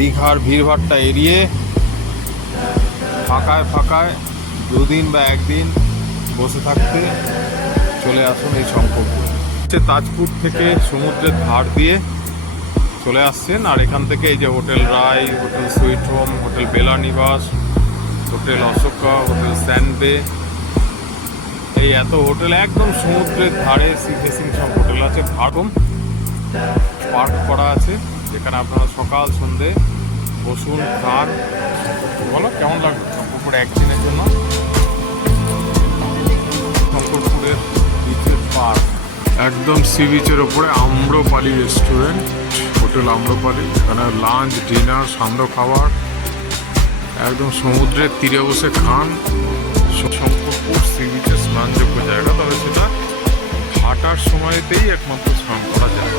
দীঘার ভিড়ভাড়টা এড়িয়ে ফাঁকায় ফাঁকায় দুদিন বা একদিন বসে থাকতে চলে আসুন এই শঙ্করপুর। তাজপুর থেকে সমুদ্রের ধার দিয়ে চলে আসছেন, আর এখান থেকে এই যে হোটেল রায়, হোটেল সুইট হোম, হোটেল বেলা নিবাস, হোটেল অশোকা, হোটেল স্যান্ডবে, এই এত হোটেল একদম সমুদ্রের ধারে সি ফেসিং সব হোটেল আছে। ভারকম পার্ক করা আছে, যেখানে আপনারা সকাল সন্ধে বসুন, খান। বলো কেমন লাগবে শঙ্করপুর একদিনের জন্য? শঙ্করপুরের বিচের পার্ক একদম সি বিচের ওপরে আম্রপালি রেস্টুরেন্ট, হোটেল আম্রপালি। এখানে লাঞ্চ, ডিনার, সান্ধ্য খাবার একদম সমুদ্রের তীরে বসে খান। শঙ্করপুর সি বিচের স্নানযোগ্য জায়গা, তবে সেটা হাঁটার সময়তেই একমাত্র স্নান করা যায়।